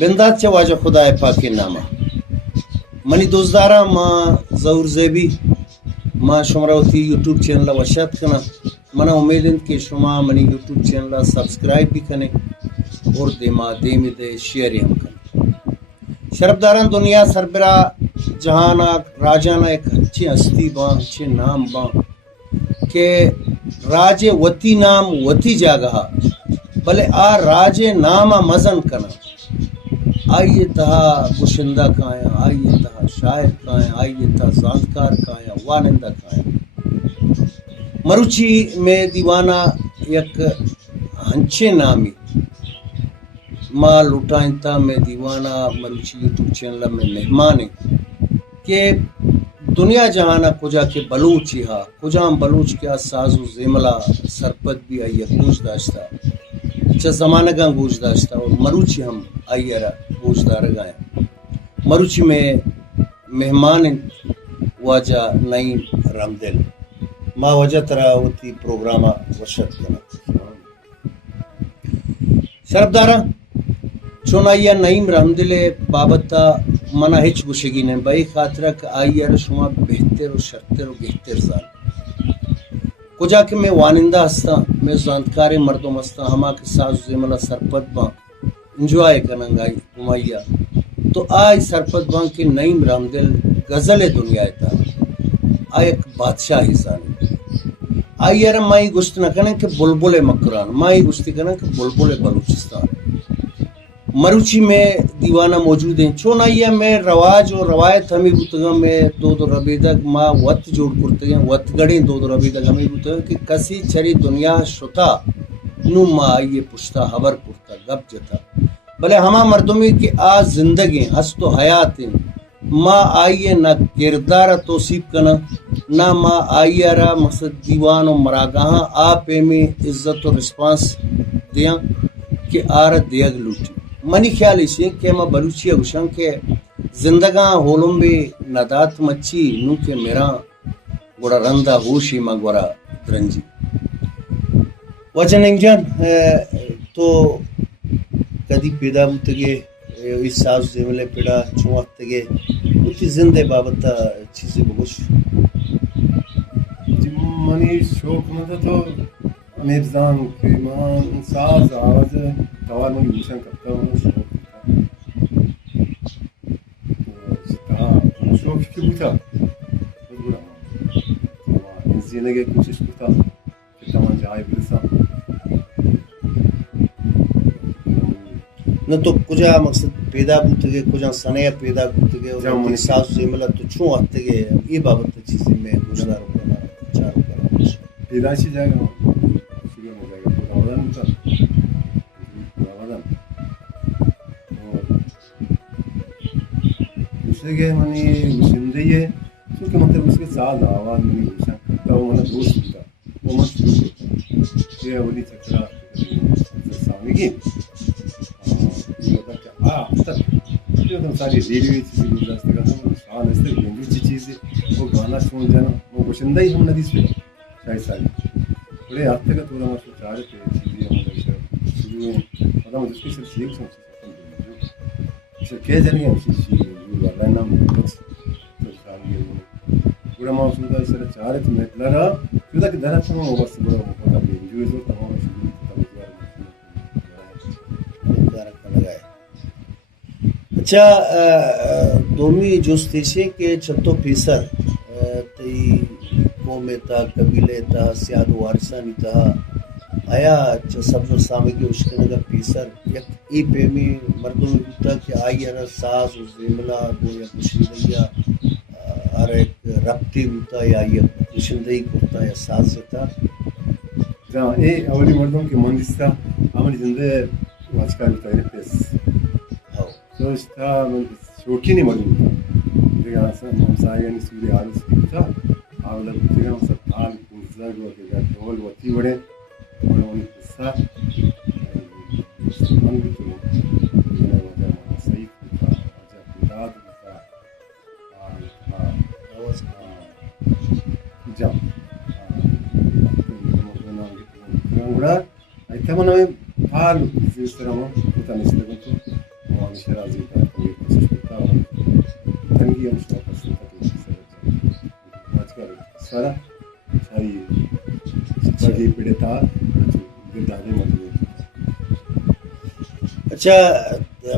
بندات چه واجه خدای پاکی نامه منی دوستدارا ما ظهور زیبی ما شمراوتی یوٹیوب چینل وشات کنم. من امیدند که شما منی یوٹیوب چینل سبسکرائب بھی کنیں اور دیمی دے شیئر ہم کنیں. شربداران دنیا سربراہ جہانا راجانا ایک اچھی ہستی باں اچھے نام باں کہ راج وتی نام وتی جاگہا بلے آ راج نام مزن کنا. آئیے تہا گشندہ کھایا، آئیے تہا شاعر کھایا، آئیے تہا زانتکار کھایا، وانندہ کھایا. مروچی میں دیوانہ یک ہنچے نامی ماں لٹائن تا میں دیوانہ مروچی یوٹیوب چینل میں مہمان ہیں کہ دنیا جہانا کجا کے بلوچی ہا کجام بلوچ کیا ساز و زیملہ سرپت بھی آئیے گوش داشتا چا زمانہ گاں گوش داشتا اور مروچی ہم آئیے گوش دار گائیں. مروچی میں مہمان واجہ نعیم رحمدل ما وجہ ترا ہوتی پروگرامہ وشت کنا. شربدارہ چون آئیہ نعیم رحمدل بابتا منا ہچ گوشگی نے بائی خاطرہ کہ آئیہ شما بہتر و شرطر و گہتر زان کجا کہ میں وانندہ ہستا میں زانتکار مردم ہستا ہما کے ساز زملہ سرپت باں انجوائے کننگ آئی ہمائیہ تو آئی سرپت باں کے نعیم رحمدل غزل دنیا تا آئی ایک بادشاہ حسانی آئی یار مائی گشت نہ کنے کہ بلبل مکران مائی گشتی کنے کہ بلبل بلوچستان. مروچی میں دیوانہ موجود ہیں چون آئیہ میں رواج و روایت ہمیں بتگا میں دو ربیدگ ما وط جوڑ کرتے ہیں وط گڑیں دو ربیدگ ہمیں بتگا کہ کسی چری دنیا شتا نو ما آئیے پشتا حبر کرتا گب جتا بلے ہما مردمی کہ آ زندگی ہست و حیات ہیں ما آئیے نہ کردار توصیب کنا نہ ما آئیے را مقصد دیوان و مراگاہاں آپ میں عزت و رسپانس دیاں کہ آر دیگ لوٹی. منی خیال اسی کہ میں بلوچی اگوشن کہ زندگاں ہولم بھی ندات مچی نو کہ میرا گوڑا رندہ ہوشی ما گوڑا درنجی. وجہ ننجان تو کدی پیدا بوتگے اس ساز زیملے پیدا چوات تگے اتی زندے بابتا چیزیں بگوش منی شوق مدہ تو میرزان کہ من ساز آواز توار منی گوشن کرتا ہوں شوق کی بوتا زندگی کوشش کرتا کہ تمام جائے برسا نہ تو کجا مقصد پیدا بوتگے کجا سنیا پیدا بوتگے اور ساز زیملہ تو چون آتگے یہ بابتا چیزیں میں گوشداروں کرنا چاروں کرنا پیدائشی جائے گا شروع میں جائے گا رمضان ہوتا رمضان اور دوسرے کے منی زندگی ہے کیونکہ مطلب اس کے ساتھ آواز منی گوشن کرتا وہ منہ دوست ہوتا وہ مت شروع کرتا یہ اولی چکرہ سامنے کی ساری ریڈیو چیزیں گزارتے کا سال اس طرح گنجو چی چیزیں وہ گانا سن جانا وہ گوشندہ ہی ہم ندیس پہ شاید ساری بڑے ہفتے کا تھوڑا ہمارے سوچ رہے تھے چیزیں ہمارے شروع میں پتا مجھے اس کے صرف سیکھ سمجھے سر کہہ جانے ہم چیز رہنا بس بڑا ماں سنتا اس طرح چاہ رہے تھے میں لگا شدہ کہ درہ تھا وہ بس بڑا ہوتا بھی انجوئے جو تمام شروع اچھا دومی جوستیشے کے چھتو پیسر تی قومے تا قبیلے تا سیاد وارثانی تا آیا سبز سامے کے اشکنگا پیسر یک ای پیمی مردوں میں بوتا کہ آئی انا ساز و زیملہ دو یا کشندگیا اور ایک ربطی بوتا یا یک کشندگی کرتا یا ساز ستا جہاں اے اولی مردوں کے مندستا ہماری زندگی واجکار بوتا ہے پیس سوچتا من شوقی نہیں مردوں تھا دیکھا ہم سائیانی سوری آرس کی تھا آولا بوتیگا ہم سب تال کنزا گوا کے گا ڈول وطی بڑے اور انہی قصہ من بھی تو جنہا وجہ مانا سعید ہوتا وجہ پیداد ہوتا جا گوڑا ایتا من ہمیں پال اس طرح من ہوتا نسل گنتو ہمیشہ راضی کا کوشش کرتا ہوں تنگی ہم شوق آج کل سارا ساری بڑی پیڑے تھا گردانے مجبور. اچھا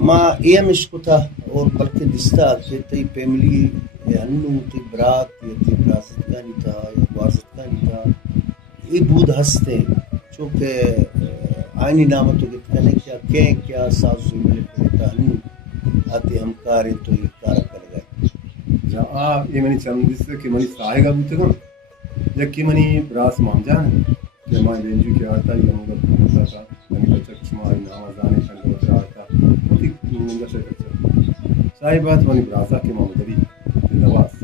ما ایم اسکو تھا اور بلکہ دستا کہ تی فیملی ہنو تی برات یا تی برازت کا نہیں تھا یا وارزت کا نہیں تھا یہ بود ہستے چونکہ آئینی نامتو گت کنے کیا ساز ملے پڑتا ہنو آتی ہمکارے تو یہ کارا کر گئے جا یہ منی چند کہ منی سائے گا بوتے گا جبکہ منی براس مان جان کہ ہمارے بینجو کے آتا یا مدد ہوتا تھا یعنی بچہ شماری نامازانے شنگ وطر آتا بہت ہی منگا سے کرتا سائی بات منی براسا کے محمدری نواز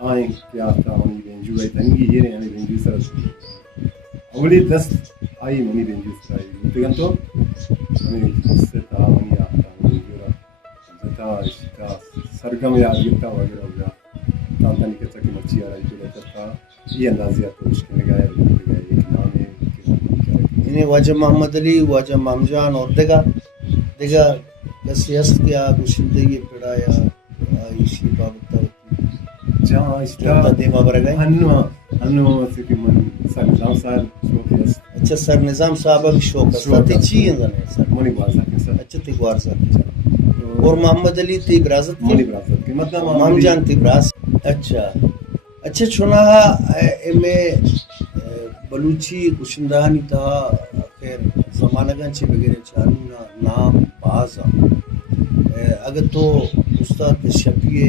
آئیں کیا آتا منی بینجو گئی تنگی یہ رہے یعنی بینجو سر اولی دست آئی منی بینجو سر آئی بوتے گا تو منی سے تا منی آتا منی جورا جتا رشتا سرگم یا گتا وغیرہ ہو گیا تانتا نہیں کہتا کہ مچھی آ رہی جو رہتا تھا یہ اندازیات کو اس کے نگاہ ایک نام ہے انہیں واجہ محمد علی واجہ مامجان اور دیگا کسی ہست کیا گوشندے یہ پڑایا آئیشی بابتا جہاں اشتا دیما برگئے انو سے کہ من سر نظام صاحب شوق ہے اچھا سر نظام صاحب بھی شوق ہے تی چی اندنے سر منی بازا کے سر اچھا تی گوارزا اور محمد علی تی برازت منی برازت کے مطلب مامجان تی براز اچھا چھونا میں بلوچی گوشندہانی تھا خیر زمانہ گنچے بغیر چانونا نام بازا اگر تو استاد شفیع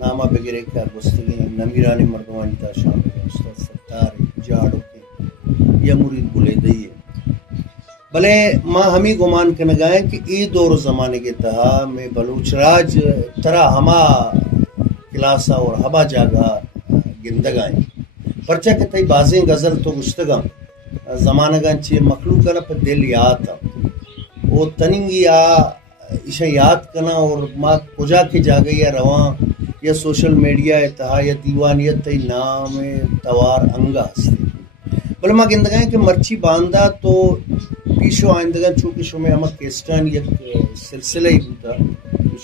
نامہ بغیر کیا گستگی نمیرانی مردوانی تھا شامل ہے استاد ستار جاڑو کے یا مرید بلے دئیے بلے ماں ہمیں گمان کے نگائیں کہ ای دور زمانے کے تہا میں بلوچ راج ترا ہما کلاسا اور ہما جاگا گندگائیں پرچہ کہ تئی بازیں غزل تو گشتگاں زمانہ گانچے مخلوق کنا پر دل یاد تھا وہ تننگی اسے یاد کنا اور ماں کجا کے جاگئی یا رواں یا سوشل میڈیا اتہا یا دیوانیت تی نام توار انگا ہستے بلے ماں گندگائیں کہ مرچی باندھا تو پیشو آئندگاں چونکہ شما ہما کیسٹان یک سلسلہ ہی ہوتا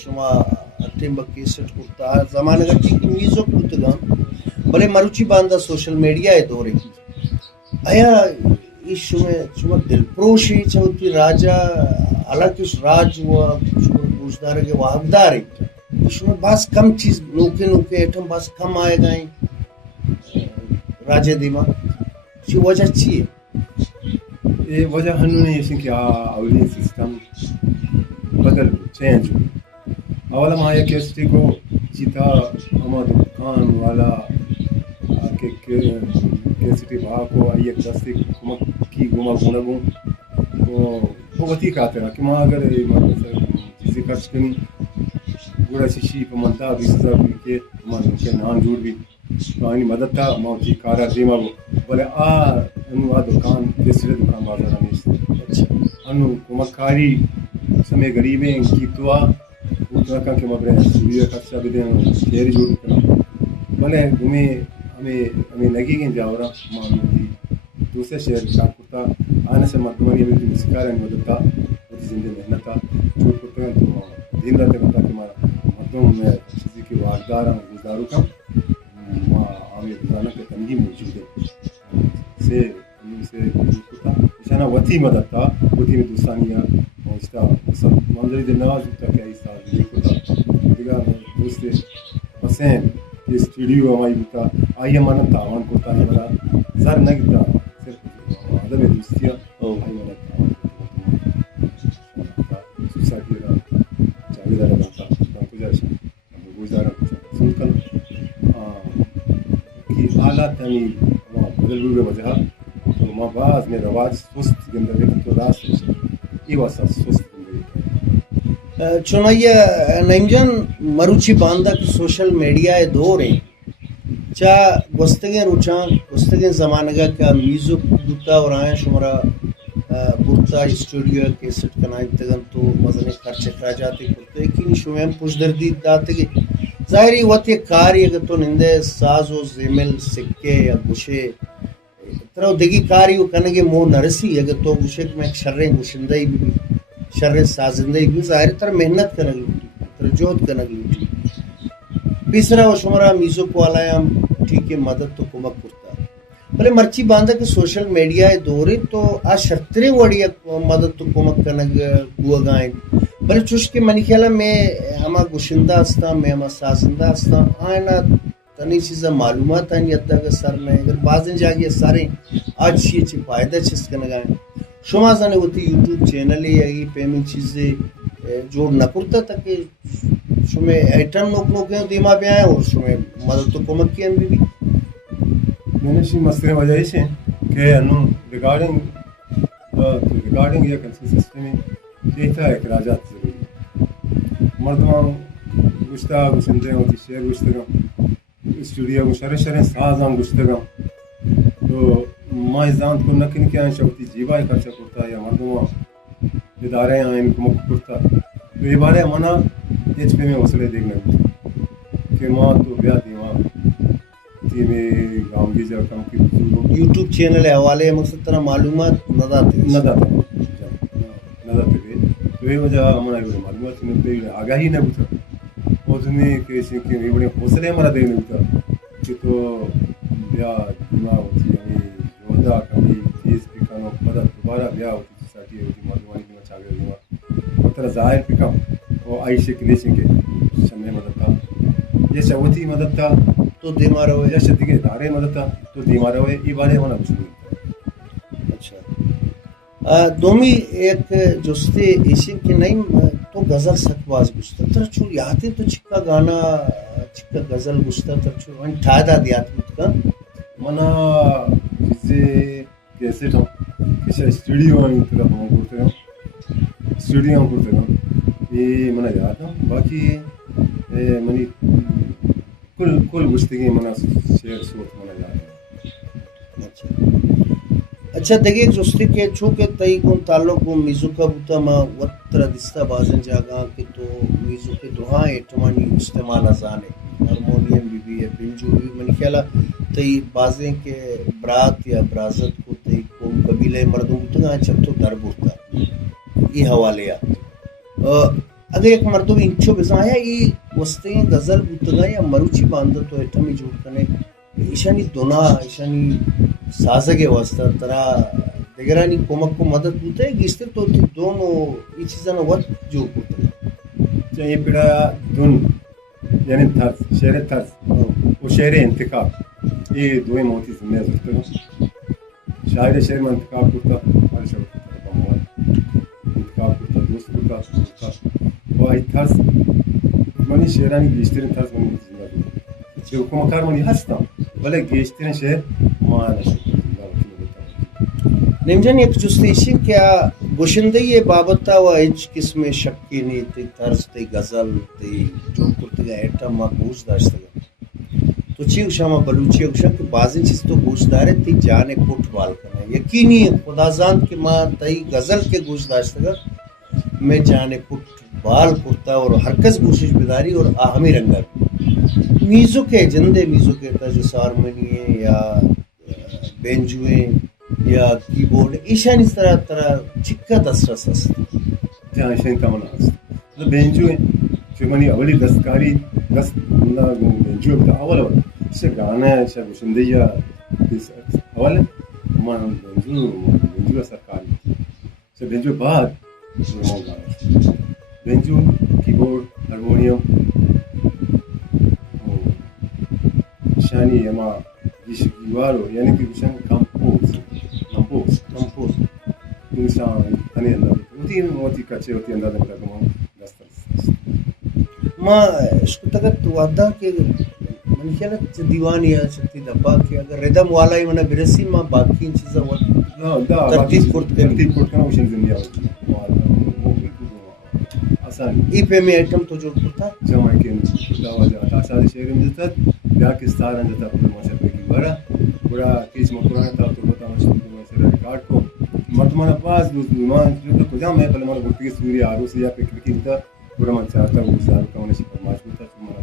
شما اٹھیں با کیسٹ کرتا زمانہ گا چیکی میزو کرتگاں بلے مروچی باندھا سوشل میڈیا ہے دورے آیا اس شما دل پروشی چاہتی راجہ حالانکہ اس راج و شما پوچھدار ہے کہ وہ حقدار ہے شما باس کم چیز نوکے ایٹم باس کم آئے گائیں راجہ دیما چی وجہ چی ہے یہ وجہ ہنو نے یہ کہ اولی سسٹم بدل چینج ہو اولا ماں یہ کیسٹی کو چیتا ہما دکان والا کیسٹی بھا کو ایک دستی کمک کی گما گونگوں وہ وطی کہتے ہیں کہ ماں اگر چیزی خرچ کنی گوڑا شیشی پہ منتا 20,000 روپے کے مان کے نام جوڑ بھی تو آئینی مدد تھا ماں کی کارا دیما وہ بولے انو دکان کیسٹی دکان بازار ہمیشہ انو کمکاری سمے غریبیں کی تو وہ طرح کہ مبرے سوریہ خرچہ بھی دیں شہر جوڑ کرنا بولے ہمیں لگی گئیں جاورا معلوم تھی دوسرے شہر کا کرتا آنے سے مردمانی میں جو سکار ہے مدد تھا وہ زندہ محنت تھا چھوٹ کرتے ہیں تو دین رہتے ہوتا کہ ہمارا مردم میں چیزی کی واردار ہم گزاروں کا ہمیں گزارنا کے تنگی موجود ہے سے کرتا اشانہ وطی مدد تھا وطی میں دوستانیہ پہنچتا سب منظری دل نواز ہوتا کہ ایسا یہ کرتا دیگا دوستے حسین یہ اسٹوڈیو ہماری ہوتا آئی ہمارا تعاون کرتا ہے بڑا سر نہ گتا صرف ادب دوستیاں آئی ہمارا تعاون کرتا سوسائٹی کا چاہیے دارہ بنتا گزارشا گزارا سن کر کی حالات ہمیں بدل ہوئے وجہ تو ماں بعض میں رواج سست گندگی تو راست یہ واسطہ سست چونائیہ نعیم جان مروچی باندھا کہ سوشل میڈیا دور ہیں چاہ گستگیں روچاں گستگیں زمانہ کا میزو دوتا اور آئیں شمرا برتا اسٹوڈیو کیسٹ کنائی تگن تو مزنے خرچ اخراجاتی کرتے لیکن شمیم پوچھ دردی داتے گی ظاہری وقتی کاری اگر تو نندے ساز و زیمل سکے یا گوشے ترہ دگی کاری و کنگے مو نرسی اگر تو گوشے میں شریں گوشندہ ہی بھی شر سازندگی بھی ظاہر تر محنت کنگ لوٹی تر جہد کنگ لوٹی بیسرا و شمرا میزو کو آلایم ٹھیک ہے مدد تو کمک کرتا بلے مرچی باندھا کہ سوشل میڈیا دورے تو آ شرطرے وڑی مدد تو کمک کنگ گوا گائیں بلے چوش کے منی خیالہ میں ہما گوشندہ ہستا میں ہما سازندہ ہستا آئینا تنی چیزا معلومات آئین یدہ کا سر میں اگر بعضیں جاگی سارے آج یہ چی فائدہ چیز کا نگائیں شما زانے ہوتی یوٹیوب چینل ہے یا پیمنٹ چیزیں جو نہ کرتا تھا کہ شما ایٹم نوک ہیں دیما پہ آئے اور شما مدد تو کمک کی بھی میں نے مسئلے وجہ سے کہ انہوں ریگارڈنگ یا کنسل سسٹم میں یہ تھا اخراجات ضروری مردمان گشتہ گشندے ہوتی شہر گشتگاں اسٹوڈیو شرح سازاں گشتگاں تو ماں ازان کو نکن کیا شوتی جیبائے خرچہ کرتا یا مردمان ادارے آئین کو مکھ کرتا تو یہ بارے منا ایچ پی میں وصلے دیکھنے ہوتا کہ ماں تو بیا دیواں تی میں گاؤں کی جگہ کم کی بزرگوں یوٹیوب چینل حوالے مقصد طرح معلومات نہ داتے تو یہ وجہ ہمارا معلومات ملتے آگاہی نہ ہوتا اور تمہیں کیسے کہ بڑے حوصلے ہمارا دینے ہوتا کہ تو بیا دماغ ہوتی یعنی جوہدہ کمی چیز پکانو پدہ دوبارہ بیا ہوتی ساٹھی ہوتی معلومانی کی مچا گیا دیما اور طرح ظاہر پکام اور آئی شکل دیشن کے شمع مدد تھا یہ شہوتی مدد تھا تو دیما رہو یا شدی کے ادارے مدد تھا تو دیما رہو یہ بارے ہمارا کچھ نہیں اچھا دومی ایک جستے ایشین کے نہیں تو غزل سکواز گشتا تر چھو یاتے تو چکا گانا چکا غزل گشتا تر چھو ان ٹھادا دیات مت کا منا جسے کیسے تھا کسی اسٹوڈیو میں طرف ہم کرتے ہیں اسٹوڈیو میں کرتے ہیں یہ منا یاد ہے باقی منی کل گشتگی منا شعر صوت منا یاد ہے اچھا دیکھیں جستے کے چونکہ تئی کون تعلق کو میزو کا بوتا ما وطرہ دستا بازن جاگاں کہ تو میزو کے دعائیں اٹمانی استعمال ازانے ہارمونیم بھی ہے بنجو بھی منی خیالہ تئی بازیں کے برات یا برازت کو تئی قوم قبیلہ مردوں بوتا چب تو در بورتا یہ حوالے اگر ایک مردوں انچو بزاں ہے یہ وستے غزل بوتا یا مروچی باندھا تو اٹمی جوڑ کنے ایشانی دونا ایشانی سازگے واسطہ ترا دیگرانی کمک کو مدد ہوتا ہے گیستر تو دونوں یہ چیزاں وقت جو ہوتا ہے چاہیے پیڑا دون یعنی طرز شعر طرز وہ شعر انتخاب یہ دوئے موتی سے میں ضرورت ہوں شاعر شعر میں انتخاب کرتا ہر شعر کرتا انتخاب کرتا دوست کرتا وہ آئی طرز منی شعرانی گیشترین طرز منی زندہ دوں جو کمکار منی ہستا بلے گیشترین شعر مانا شعر نمجن ایک جستیشی کیا گوشندگی بابتا و ایچ قسم شکی نہیں تی طرز تی غزل تی جو کرتے گا ایٹم ما گوش داشتا گا تو چی اوشا ما بلوچی اوشا کہ بعضی چیز تو گوش دارے تی جانے پوٹ بال کرنا یقینی خدا زان کہ ما تی غزل کے گوش داشتا گا میں جانے پوٹ بال کرتا اور ہرکس گوشش بداری اور آہمی رنگا میزو کے جندے میزو کے تا جو سارمنی ہے یا بینجویں یا کی بورڈ ایشان اس طرح چکا دسترس است جہاں ایشان تمنا است بینجو ہے جو منی اولی دستکاری دست بندہ بینجو بتا اول سے گانا ہے شاید گوشندیا اول ہمان بینجو سرکاری سے بینجو بعد بینجو کی بورڈ ہارمونیم شانی اما گیوارو یعنی کہ گوشن کمپوز انسان تنی انداز ہوتی موتی کچے ہوتی انداز میں کرتا ہوں دسترس ما اسکو تکت وعدہ کہ من خیالت دیوانی ہے شکتی دبا کہ اگر ردم والا ہی منہ برسی ما باقی ان چیزا ترتیب کرتا وشن زندگی آتی آسان ای پہ میں ایٹم تو جو کرتا جمع کے دعوی جاتا آسان شہر میں جاتا بیا کے ستارن جاتا پھر ماشاء کی بڑا بڑا کیس مقرآن تھا تو بتا ماشاء ریکارڈ کو مردمان پاس دوستمان جو کجا میں پہلے ہمارا گفتگی سوری آروسی یا پکر ہوتا پورا من چاہتا وہ گزار کا انہیں سے فرماش ہوتا تو ہمارا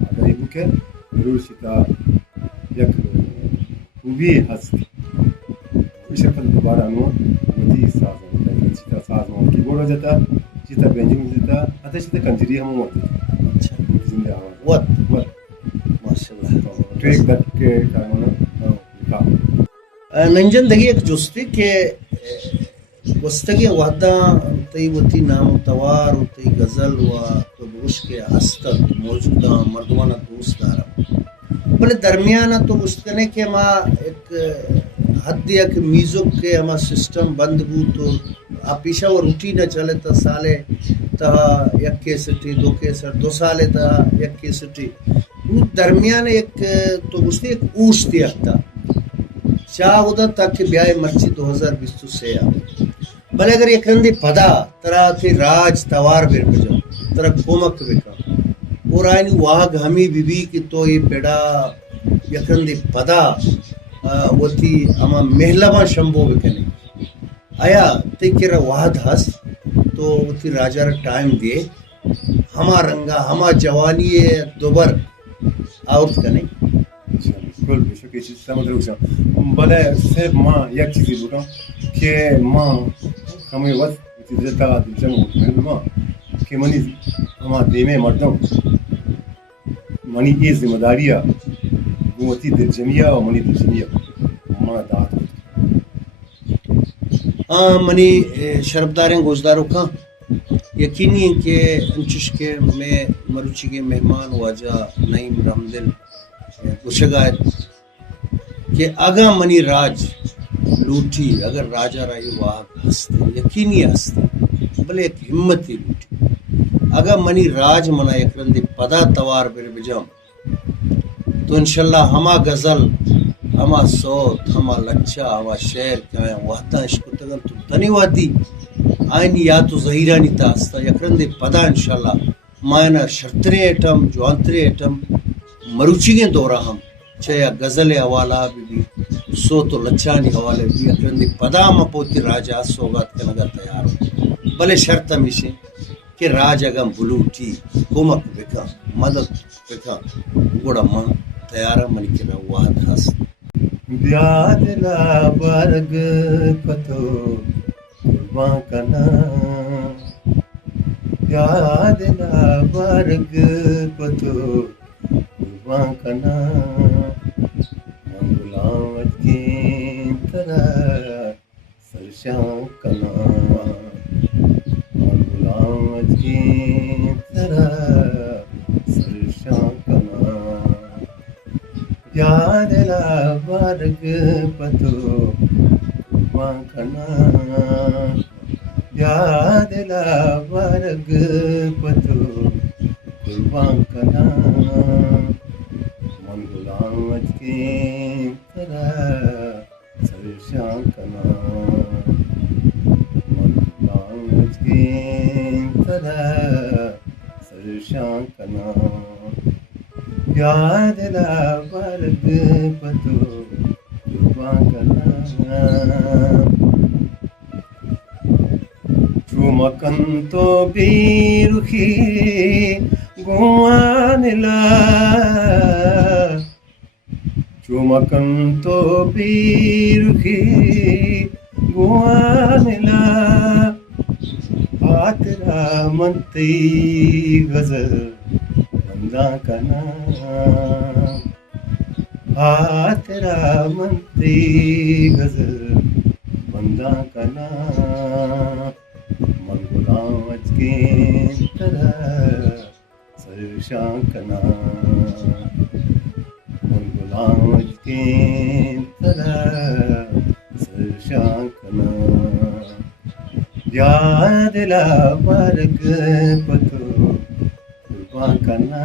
اگر یہ بک ہے ضرور شتا یک خوبی ہست اس شکل دوبارہ انہوں وزی ساز ہوتا ہے شتا ساز ہوتا keyboard ho jata chita benjing jata ate chita kanjiri hum ho اچھا zinde aawaz what what ماشاءالله track that ke kanona ka ننجن دقيقة یک جستی که وستگی وحدا تی وتی نام توار و تی غزل و بگوش کے استد موجودہ مردمانہ دوست دارم بلے درمیانہ تو گشتنے کہ ما ایک حد یک میوزک کے ہما سسٹم بند بو تو پیشہ و روٹی نہ چلے تا سالے تا یک کیسٹی دو کیسٹ 2 سالے تا یک کیسٹی درمیان ایک تو گشتی ایک اوشتی اکتا چاہ ہوتا تاکہ بیائے مرچی 2020 سے بلے اگر یہ کندی پدا ترا تھی راج توار بیر بجا ترا کومک بکا اور آئینی واغ ہمی بی بی کی تو یہ پیڑا یکندی پدا وہ تھی اما محلبا شمبو بکنے آیا تی کرا واحد ہس تو وہ تھی راجہ را ٹائم دیے ہما رنگا ہما جوانی دوبر آؤٹ کنے بالکل بے شک یہ چیز سمجھ رہا ہوں بلے صرف ماں یک چیز ہی بولتا ہوں کہ ماں ہمیں وقت جتا دلچن ہوتا ماں کہ منی ہما دیمے مردم منی یہ ذمہ داریاں گوتی دل جمعیہ و منی دل جمعیہ ماں دات منی شربداریں گوشداروں کا یقینی ہے کہ انچش کے میں مروچی کے مہمان واجہ نعیم رحمدل گوشگاہت کہ اگا منی راج لوٹی اگر راجہ رائی واق ہستے یقینی ہستے بلے ایک ہمتی لوٹی اگر منی راج منا یکرندی پدا توار بیر بجام تو انشاءاللہ ہما غزل ہما صوت ہما لچا ہما شعر کہیں وحدہ عشق تگل تو تنی وادی آئین یا تو ظہیرانی تاستا یکرندی پدا انشاءاللہ مائنہ شرطرے ایٹم جوانترے ایٹم مروچی کے دورہ ہم چاہے غزل حوالہ بھی صوت و لچانی حوالے بھی اکرندی پدا مپوتی راجہ سوگات کے نگا تیار ہو بلے شرط ہمیشہ کہ راج اگم بلوٹی کومک بکا مدد بکا گوڑا ماں تیارہ منی کے میں واحد حس بیاد لا برگ پتو قربان کنا بیاد لا برگ پتو قربان کنا من غلامت کی طرح سرشان کنا من غلامت کی طرح سرشان کنا یاد لا برگ پتو قربان کنا یاد لا برگ پتو قربان کنا من غلامت کی طرح سرشان کنا من غلامت کی طرح سرشان کنا یاد لا برگ پتو قربان کنا چومکن تو بھی رخی گوان لا چومکن تو بھی رخی گوان لا ہاتھ را منتی غزل بندہ کنا ہاتھ را منتی غزل بندہ کنا من غلامت کی طرح سرشان کنا من غلامت کی طرح سرشان کنا یاد لا برگ پتو قربان کنا